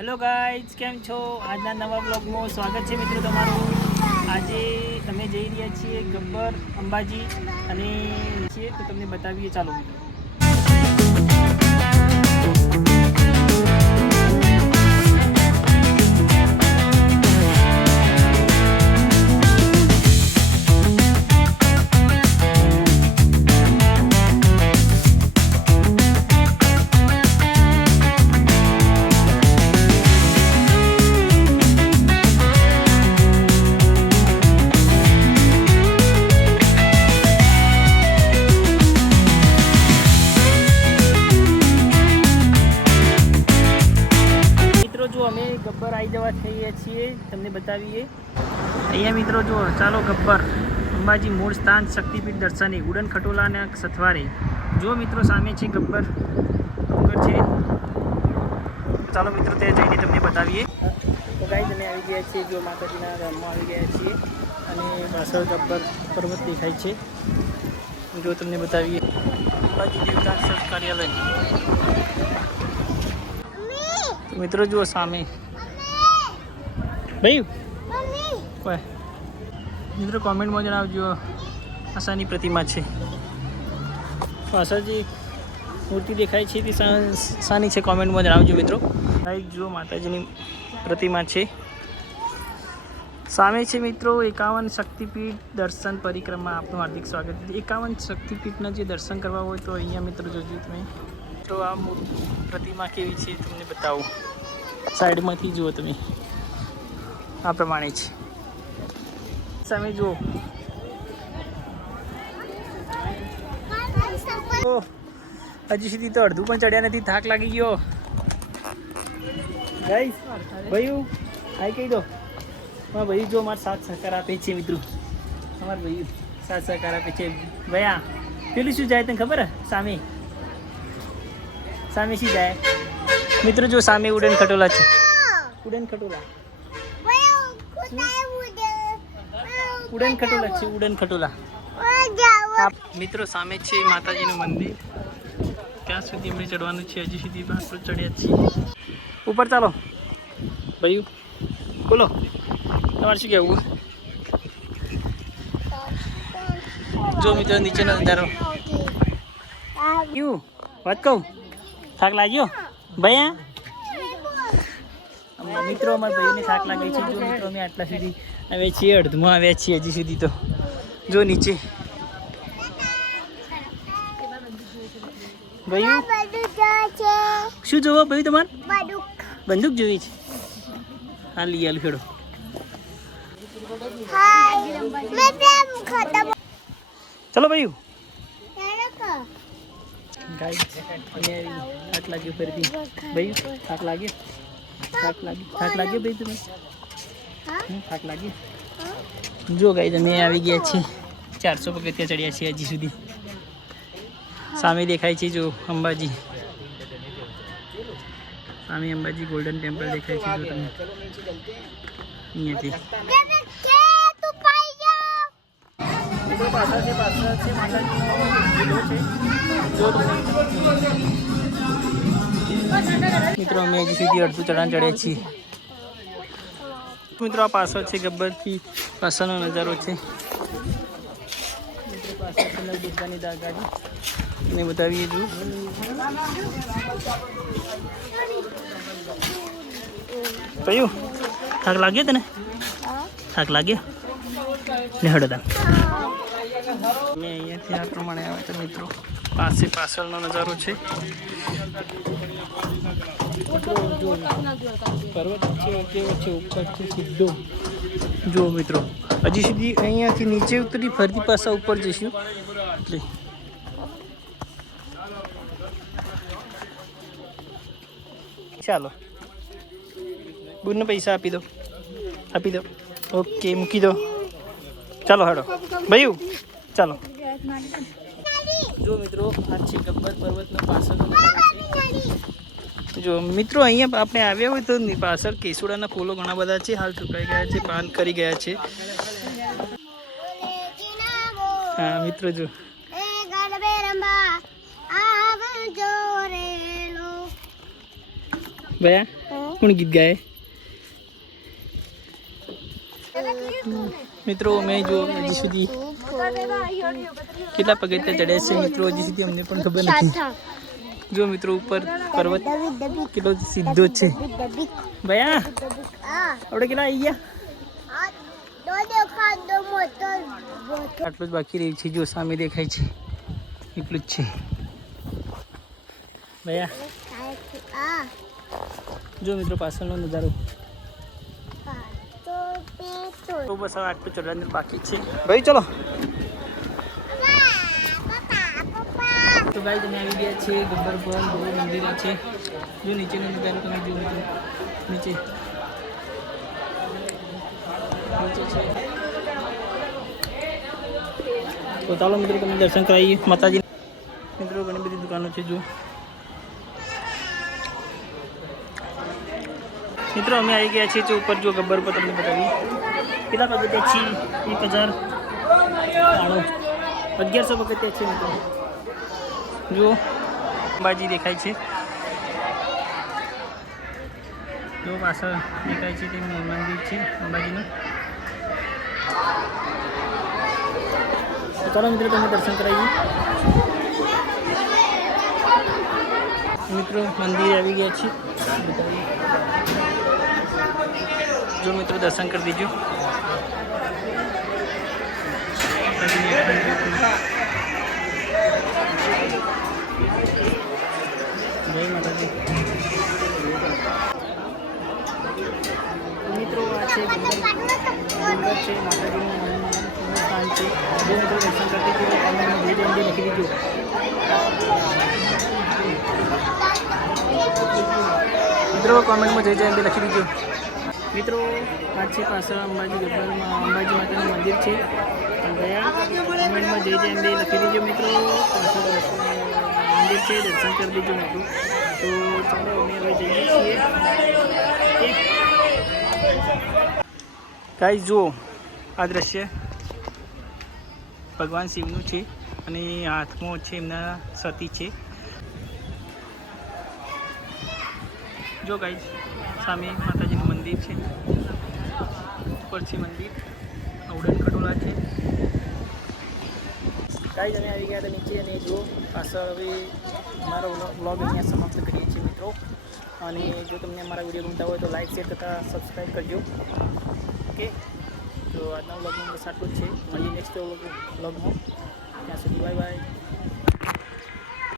Hello guys, કેમ છો? આજના નવા બ્લોગમાં સ્વાગત છે મિત્રો તમારું. આજે અમે જઈ રહ્યા છીએ ગબ્બર અંબાજી અને છીએ તો તમને બતાવીએ. ચાલો મિત્રો. જો અમે ગબ્બર આવી જવા થઈએ છીએ, તમને બતાવીએ. અહીંયા મિત્રો જુઓ, ચાલો ગબ્બર અંબાજી મૂળ સ્થાન શક્તિપીઠ દર્શને ઉડન ખટોલાના સથવારે. જો મિત્રો સામે છે ગબ્બર ડુંગર છે. ચાલો મિત્રો ત્યાં જઈને તમને બતાવીએ. તો ગાઈઝ અમે આવી ગયા છીએ, જો માતાજીના ધામમાં આવી ગયા છીએ અને પાછળ ગબ્બર પર્વત દેખાય છે. જો તમને બતાવીએ અંબાજી દેવતા કાર્યાલય. મિત્રો જુઓ સામે ભાઈ મિત્રો કોમેન્ટમાં જણાવજો આશાની પ્રતિમા છે. પાછળ જે મૂર્તિ દેખાય છે તે શાની છે કોમેન્ટમાં જણાવજો મિત્રો. ભાઈ જુઓ માતાજીની પ્રતિમા છે. સામે છે મિત્રો 51 શક્તિપીઠ દર્શન પરિક્રમા. આપનું હાર્દિક સ્વાગત. 51 શક્તિપીઠના જે દર્શન કરવા હોય તો અહીંયા મિત્રો જોજો તમે. તો આ પ્રતિમા કેવી છે તમને બતાવું. સાઈડમાંથી જુઓ તમે, આ પ્રમાણે છે. સામે જુઓ, હજી સુધી તો અડધું પણ ચડ્યા નથી, થાક લાગી ગયો. ગાઈસ ભાઈ હાઈ કહી દો. હા ભાઈ જો અમારે સાથ સહકાર આપે છે મિત્રો. અમારા ભાઈ સાથ સહકાર આપે છે. ભયા પેલું શું જાય તને ખબર? સામે સામે શી જાય મિત્રો? જો સામે ઉડન ખટોલા છે. ઉડન ખટોલા ઉડન ખટોલા છે. ઉડન ખટોલા મિત્રો સામે છે માતાજીનું મંદિર. ત્યાં સુધી અમને ચડવાનું છે. હજી સુધી આપણે ચડ્યા છીએ. ઉપર ચાલો ભાઈ, બોલો તમારે શું કહેવું? જો મિત્રો નીચેનો નજારો. કેવું વાત કહું? થાક લાગ્યો ભાઈ? મિત્રો અમારા ભાઈને થાક લાગે છે. જો મિત્રો અમે આટલા સુધી આવ્યા છીએ, અડધમાં આવ્યા છીએ હજી સુધી. તો જો નીચે ભાઈ શું જોવો ભાઈ? તમારે બંદૂક જોઈ છે? હા લઈ આલું ખેડો. ચલો ભાઈ થાક લાગ્યો ફરીથી ભાઈ. થાક લાગ્યો? થાક લાગ્યો ભાઈ તમે? થાક લાગ્યો? જો ગાઈ તમે આવી ગયા છીએ. 400 પગથિયા ચડ્યા છીએ હજી સુધી. સામે દેખાય છે જો અંબાજી. સામે અંબાજી ગોલ્ડન ટેમ્પલ દેખાય છે. જો તમે અહીંયાથી પાછળ છે મિત્રો. અમે હજી સુધી અડધું ચઢાણ ચડ્યા છીએ મિત્રો. આ પાછળ છે ગબ્બરથી પાછળનો નજારો છે મિત્રો. પાછળ દુર્ગાની ગાડી ને બતાવીએ. જો કયું થાક લાગ્યો તને? થાક લાગ્યો ને હળદા. મેં અહીંયાથી આ પ્રમાણે આવ્યા હતા મિત્રો. પાછળનો નજારો છે. પર્વત છે વચ્ચે ઉપર છે સીધો. જો મિત્રો હજી સુધી અહીંયાથી નીચે ઉતરી ફરીથી પાછા ઉપર જઈશું. એટલે ચાલો બુનને પૈસા આપી દો. ઓકે મૂકી દો. ચાલો હેડો ભાઈ ચાલો. જો મિત્રો આ છે ગબ્બર પર્વતનો પાછળનો નજારો છે. જો મિત્રો અહીંયા આપણે આવ્યા હોય તો પાછળ કેસુડાના ફૂલો ઘણા બધા છે. હાલ સુકાઈ ગયા છે, પાન કરી ગયા છે. હા મિત્રો જો ભયા કોણ ગીત ગાય? મિત્રો અમે જો હજી સુધી કેટલા પગથિયા ચડ્યા છે મિત્રો, હજી સુધી અમને પણ ખબર નથી. જો મિત્રો ઉપર પર્વત કેટલો સીધો છે. ભયા આપણે કેટલા આવી ગયા? આટલું જ બાકી રહ્યું છે. જો સામે દેખાય છે એટલું જ છે ભયા. જો મિત્રો પાછળનો નજારો. તો બસ હવે આટલું ચડવાનું બાકી છે ભાઈ. ચલો તો ગાઈસ અમે આવી ગયા છે ગબ્બર પર. બહુ મંદિર છે. જો નીચેનો નજારો તમે જુઓ મિત્રો. નીચે છે. તો ચાલો મિત્રો તમે દર્શન કરાવીએ માતાજી. મિત્રો ઘણી બધી દુકાનો છે. જો મિત્રો અમે આવી ગયા છીએ ઉપર. જો ગબ્બર પર તમને બતાવીએ કેટલા પગથિયા છે. 1100 પગથિયા છે મિત્રો. જો અંબાજી દેખાય છે. જો પાછળ દેખાય છે તે મંદિર છે અંબાજીનું. ચાલો મિત્રો તમે દર્શન કરાવીએ. મિત્રો મંદિર આવી ગયા છે. જો મિત્રો દર્શન કરી દીજો. જય માતાજી. મિત્રો આ છે ગંગા છે. માતાજીનું સ્થાન છે. જો મિત્રો દર્શન કરતી જો કોમેન્ટમાં જય જય લખી દીજો. મિત્રો કોમેન્ટમાં જય જય લખી દીજો. મિત્રો આ છે પાછળ અંબાજી ગબ્બરમાં અંબાજી માતાનું મંદિર છે. ગયા કોમેન્ટમાં જય જય લખી દીજો મિત્રો. પાછળ મંદિર છે, દર્શન કરી દીજો મિત્રો. તો ચાલો અમે હવે જઈએ છીએ. ગાઈસ જુઓ આ દ્રશ્ય ભગવાન શિવનું છે અને હાથમાં છે એમના સતી છે. જો ગાઈસ સામે માતાજીનું મંદિર છે. ઉપર છે મંદિર. ઉડન ખટોલા છે. ગાઈસ અમે આવી ગયા હતા નીચે અને જો પાછળ હવે અમારો વ્લોગ અહીંયા સમાપ્ત કરીએ છીએ મિત્રો. અને જો તમને અમારા વિડીયો ગમતા હોય તો લાઈક શેર તથા સબસ્ક્રાઈબ કરજો. ઓકે તો આજના વ્લોગમાં બસ આટલું જ છે. મળીએ નેક્સ્ટ વ્લોગમાં. ત્યાં સુધી બાય બાય.